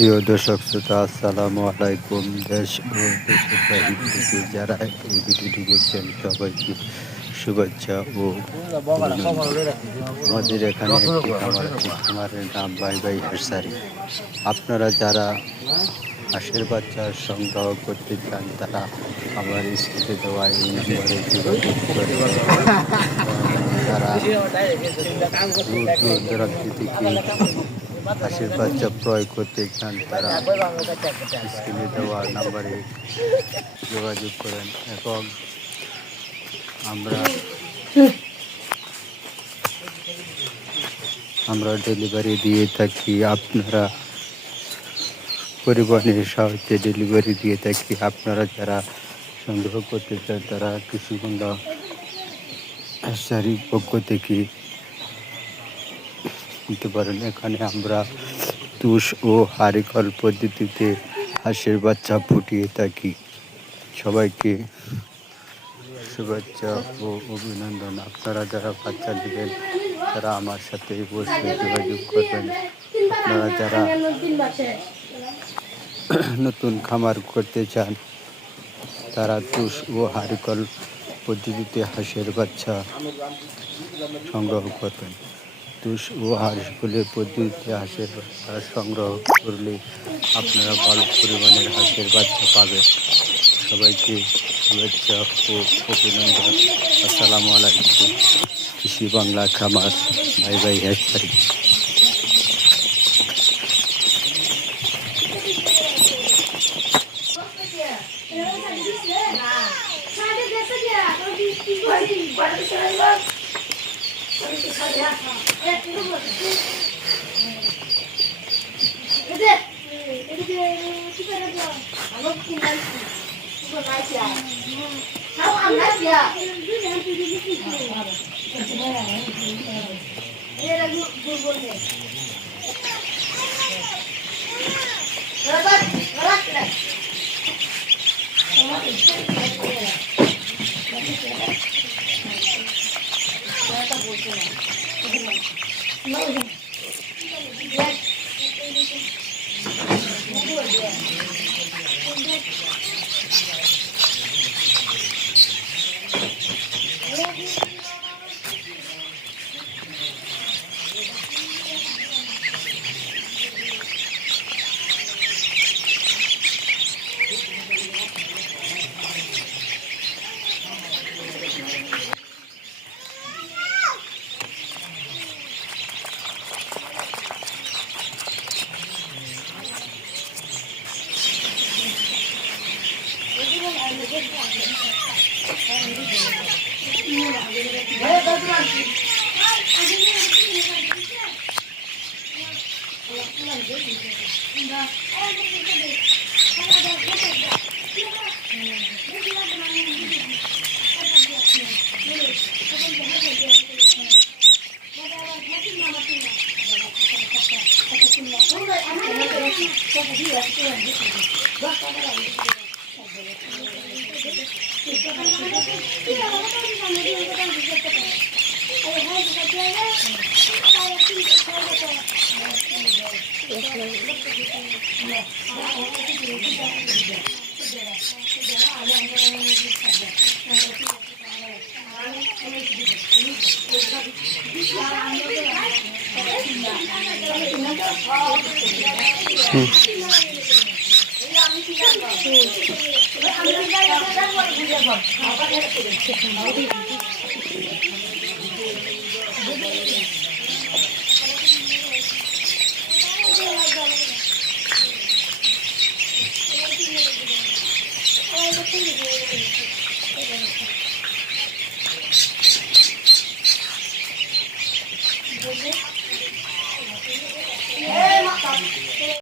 প্রিয় দর্শক শ্রোতা, আসসালামু আলাইকুম। দেশ ও দেশের বাহির থেকে যারা এই ভিডিওটি দেখছেন সবাইকে শুভেচ্ছা ও অভিনন্দন। আমাদের এখানে একটি খামার আছে, খামারের নাম বাই বাই হার্সারি। আপনারা যারা হাঁসের বাচ্চা সংগ্রহ করতে চান তারা আমার স্ক্রিনে দেওয়া এই নম্বরে যোগাযোগ করবেন। যারা দূর দূর দূরান্ত থেকে হাঁসের বাচ্চা ক্রয় করতে চান তারা স্ক্রিনে দেওয়া নাম্বারে যোগাযোগ করেন এবং আমরা ডেলিভারি দিয়ে থাকি। আপনারা পরিবহনের সাহায্যে ডেলিভারি দিয়ে থাকি। আপনারা যারা সংগ্রহ করতে চান তারা কৃষিগন্ধা নার্সারির পক্ষ থেকে নিতে পারেন। এখানে আমরা তুষ ও হারিকল পদ্ধতিতে হাঁসের বাচ্চা ফুটিয়ে থাকি। সবাইকে শুভেচ্ছা ও অভিনন্দন। আপনারা যারা বাচ্চা নেবেন তারা আমার সাথে অবশ্যই যোগাযোগ করবেন। আপনারা যারা নতুন খামার করতে চান তারা তুষ ও হারিকল পদ্ধতিতে হাঁসের বাচ্চা সংগ্রহ করবেন। তুষ ও হাঁসগুলির পদ্ধতিতে হাঁসের বাচ্চা সংগ্রহ করলে আপনারা ভালো পরিমাণের হাঁসের বাচ্চা পাবেন। সবাইকে শুভেচ্ছা ও অভিনন্দন। আসসালামু আলাইকুম। কৃষি বাংলা খামার বাই বাই হার্সারি।